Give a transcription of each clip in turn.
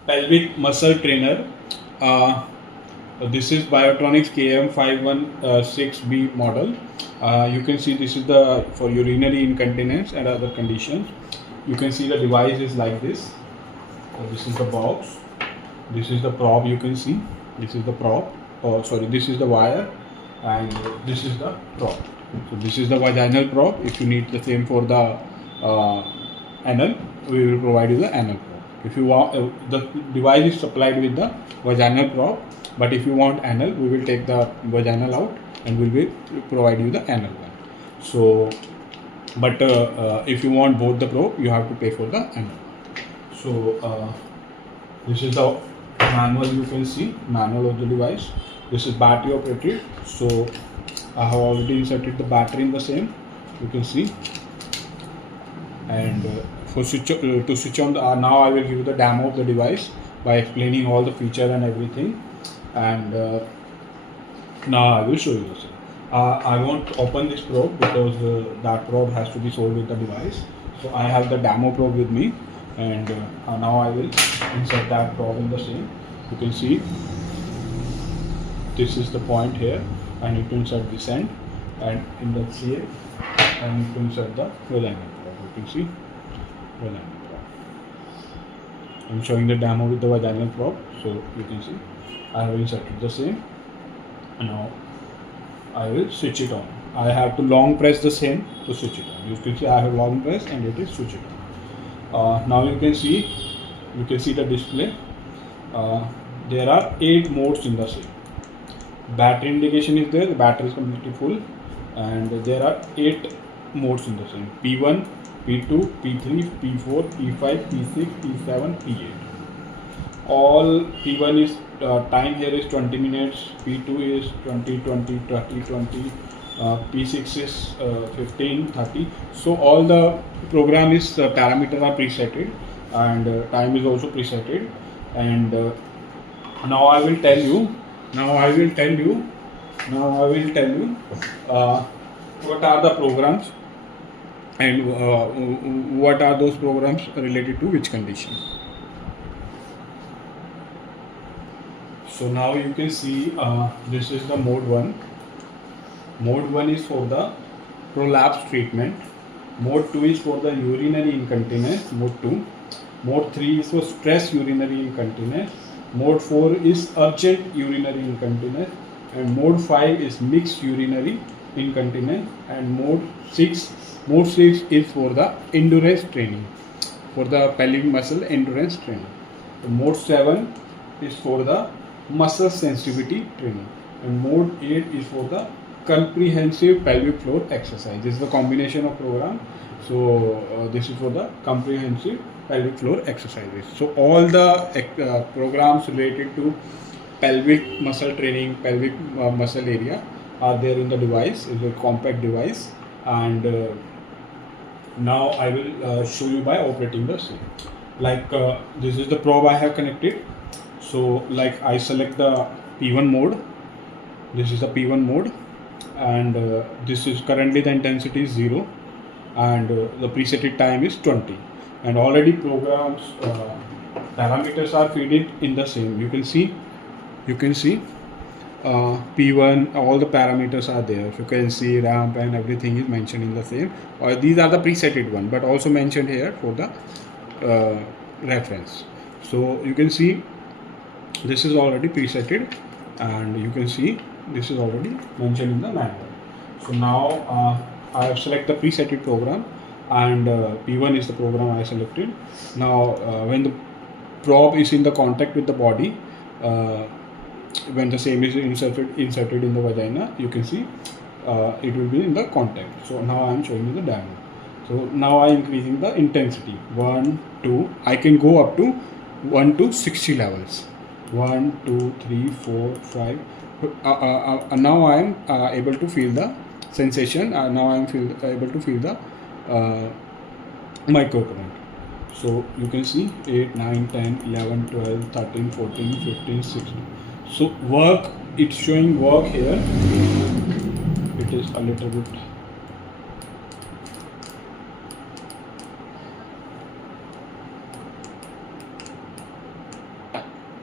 pelvic muscle trainer. This is Biotronix KM516B model. You can see this is the for urinary incontinence and other conditions. You can see the device is like this. So this is the box. This is the prop. You can see this is the prop. Oh, sorry, this is the wire, and this is the prop. So this is the vaginal prop. If you need the same for the anal, we will provide you the anal prop. If you want, the device is supplied with the vaginal prop, but if you want anal, we will take the vaginal out and we will provide you the anal one. So, but if you want both the prop, you have to pay for the anal. So this is the manual. You can see manual of the device. This is battery operated. So I have already inserted the battery in the same. You can see, and to switch on the now I will give you the demo of the device by explaining all the feature and everything, and now I will show you the same. I won't open this probe because that probe has to be sold with the device. So I have the demo probe with me, and now I will insert that probe in the same. You can see this is the point here. I need to insert this end, and in the CA I need to insert the vaginal probe. You can see vaginal probe. I'm showing the demo with the vaginal probe, so you can see I have inserted the same. Now I will switch it on. I have to long press the same to switch it on. You can see I have long press and it is switched on. Now you can see the display. There are 8 modes in the same. Battery indication is there. The battery is completely full, and there are 8 modes in the same: P1, P2, P3, P4, P5, P6, P7, P8. All P1 is time here is 20 minutes, P2 is 20, 20, 30, 20, P6 is 15, 30. So all the program is parameters are presetted, and time is also presetted. And now I will tell you what are the programs, and what are those programs related to which condition. So now you can see this is the mode 1. Mode 1 is for the prolapse treatment. Mode 2 is for the urinary incontinence. Mode 2. Mode 3 is for stress urinary incontinence. Mode 4 is urgent urinary incontinence, and mode 5 is mixed urinary incontinence, and mode 6 is for the endurance training, for the pelvic muscle endurance training. Mode 7 is for the muscle sensitivity training, and mode 8 is for the comprehensive pelvic floor exercise. This is the combination of program. So this is for the comprehensive pelvic floor exercises. So all the programs related to pelvic muscle training, pelvic muscle area are there in the device. It's a compact device, and now I will show you by operating the same. Like this is the probe I have connected. So like I select the P1 mode. This is the P1 mode, and this is currently the intensity is 0, and the presetted time is 20, and already programs parameters are fed in the same. You can see P1, all the parameters are there. Frequency, ramp, and everything is mentioned in the same. These are the presetted one, but also mentioned here for the reference. So you can see this is already presetted, and you can see this is already mentioned in the manual. So now I have selected the presetted program, and P1 is the program I selected. Now when the probe is in the contact with the body, when the same is inserted in the vagina, you can see it will be in the contact. So now I am showing you the demo. So now I am increasing the intensity. 1, 2. I can go up to 1 to 60 levels. 1, 2, 3, 4, 5. Now I am able to feel the sensation. Now I am able to feel the microcurrent. So you can see 8, 9, 10, 11, 12, 13, 14, 15, 16. So work, it's showing work here. It is a little bit.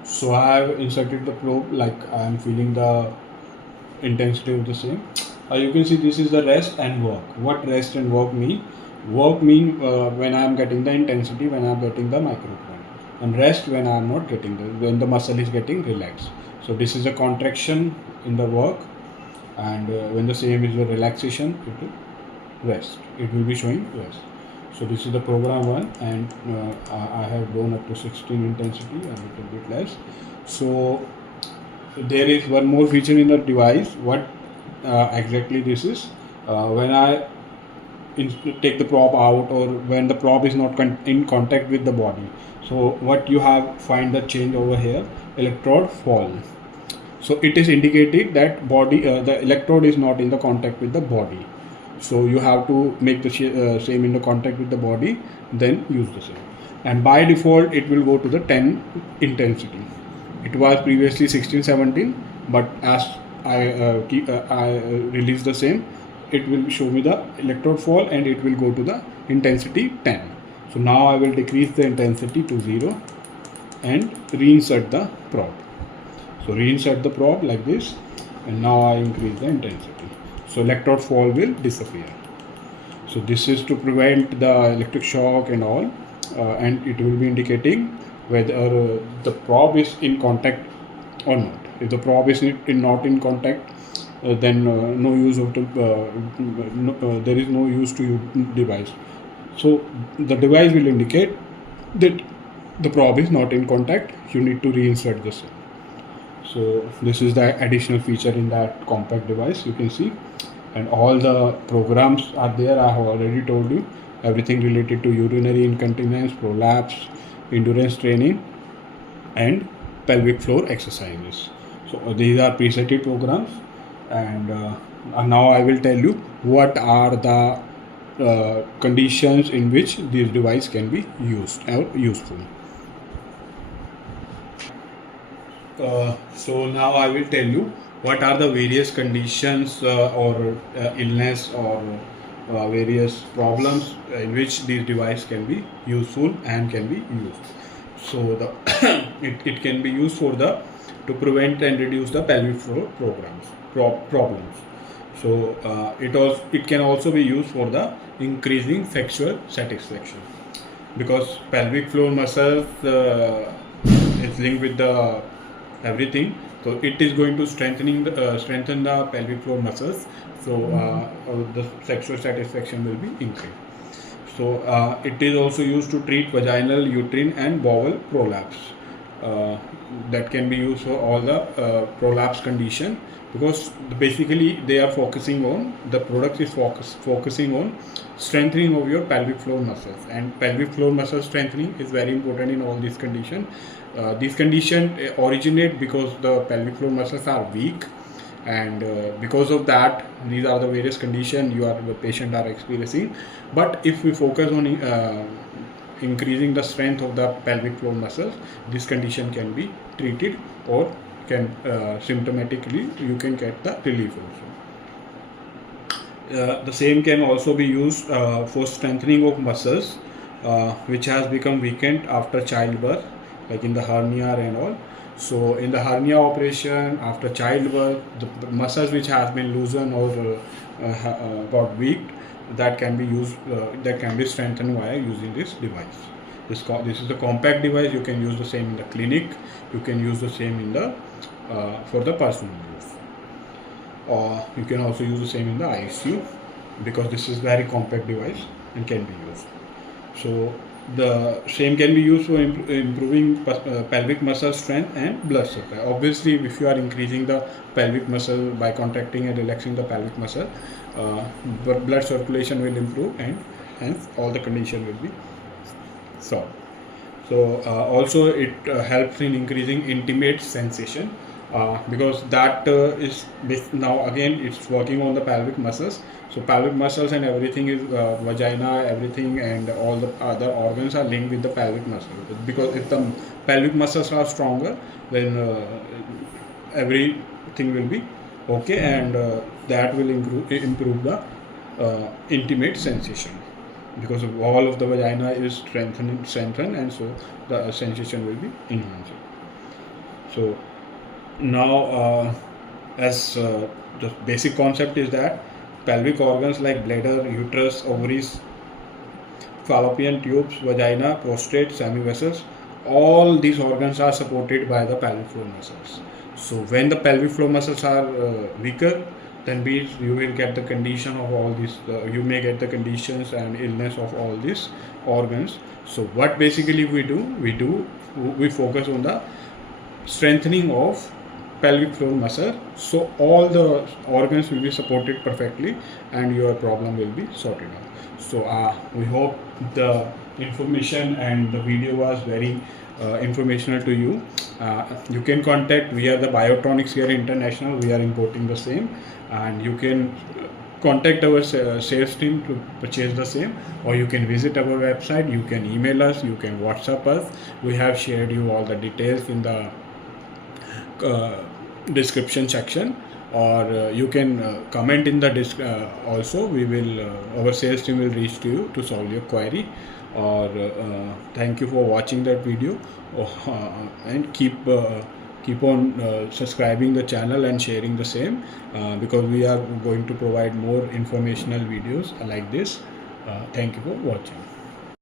So I have inserted the probe, like I am feeling the intensity of the same. You can see this is the rest and work. What rest and work mean? Work mean when I am getting the intensity, when I am getting the microphone, and rest when I am not getting when the muscle is getting relaxed. So this is a contraction in the work, and when the same is the relaxation, it will rest. It will be showing rest. So this is the program 1, and I have gone up to 16 intensity, a little bit less. So there is one more feature in the device. What exactly this is? When I take the probe out, or when the probe is not in contact with the body, so what you have find the change over here, electrode fall. So it is indicated that body the electrode is not in the contact with the body. So you have to make the same in the contact with the body, then use the same. And by default it will go to the 10 intensity. It was previously 16-17, but as I release the same, it will show me the electrode fall, and it will go to the intensity 10. So now I will decrease the intensity to 0 and reinsert the probe. So reinsert the probe like this, and now I increase the intensity. So electrode fall will disappear. So this is to prevent the electric shock and all, and it will be indicating whether the probe is in contact or not. If the probe is not in contact, then no use of there is no use to your device. So the device will indicate that the probe is not in contact. You need to reinsert the same. So this is the additional feature in that compact device, you can see, and all the programs are there. I have already told you everything related to urinary incontinence, prolapse, endurance training, and pelvic floor exercises. So these are presetted programs, and now I will tell you what are the conditions in which this device can be used or useful. So now I will tell you what are the various conditions or illness or various problems in which this device can be useful and can be used. So the it can be used for the to prevent and reduce the pelvic floor problems. So it can also be used for the increasing sexual satisfaction, because pelvic floor muscles is linked with the everything. So it is going to strengthen the pelvic floor muscles. So the sexual satisfaction will be increased. So it is also used to treat vaginal, uterine, and bowel prolapse. That can be used for all the prolapse condition, because basically they are focusing on the product is focusing on strengthening of your pelvic floor muscles, and pelvic floor muscle strengthening is very important in all these conditions. These conditions originate because the pelvic floor muscles are weak, and because of that these are the various conditions the patient are experiencing. But if we focus on increasing the strength of the pelvic floor muscles, this condition can be treated, or can symptomatically you can get the relief also. The same can also be used for strengthening of muscles which has become weakened after childbirth, like in the hernia and all. So in the hernia operation after childbirth, the muscles which has been loosened or got weak, that can be used, that can be strengthened via using this device. This is the compact device. You can use the same in the clinic. You can use the same in the for the personal use. You can also use the same in the ICU, because this is very compact device and can be used. So the same can be used for improving pelvic muscle strength and blood supply. Obviously, if you are increasing the pelvic muscle by contracting and relaxing the pelvic muscle, blood circulation will improve, and hence all the condition will be solved. So also it helps in increasing intimate sensation, because that is now again it's working on the pelvic muscles. So pelvic muscles and everything is vagina, everything, and all the other organs are linked with the pelvic muscle. Because if the pelvic muscles are stronger, then everything will be okay, and that will improve the intimate sensation, because of all of the vagina is strengthened, and so the sensation will be enhanced. So now, as the basic concept is that pelvic organs like bladder, uterus, ovaries, fallopian tubes, vagina, prostate, semivessels, all these organs are supported by the pelvic floor muscles. So when the pelvic floor muscles are weaker, then you will get the condition of all these, you may get the conditions and illness of all these organs. So what basically we focus on the strengthening of pelvic floor muscle, so all the organs will be supported perfectly and your problem will be sorted out. So we hope the information and the video was very informational to you. You can contact, we are the Biotronix here international, we are importing the same, and you can contact our sales team to purchase the same, or you can visit our website, you can email us, you can WhatsApp us. We have shared you all the details in the description section, or you can comment in the also. We will our sales team will reach to you to solve your query. Or thank you for watching that video, and keep on subscribing the channel and sharing the same, because we are going to provide more informational videos like this. Thank you for watching.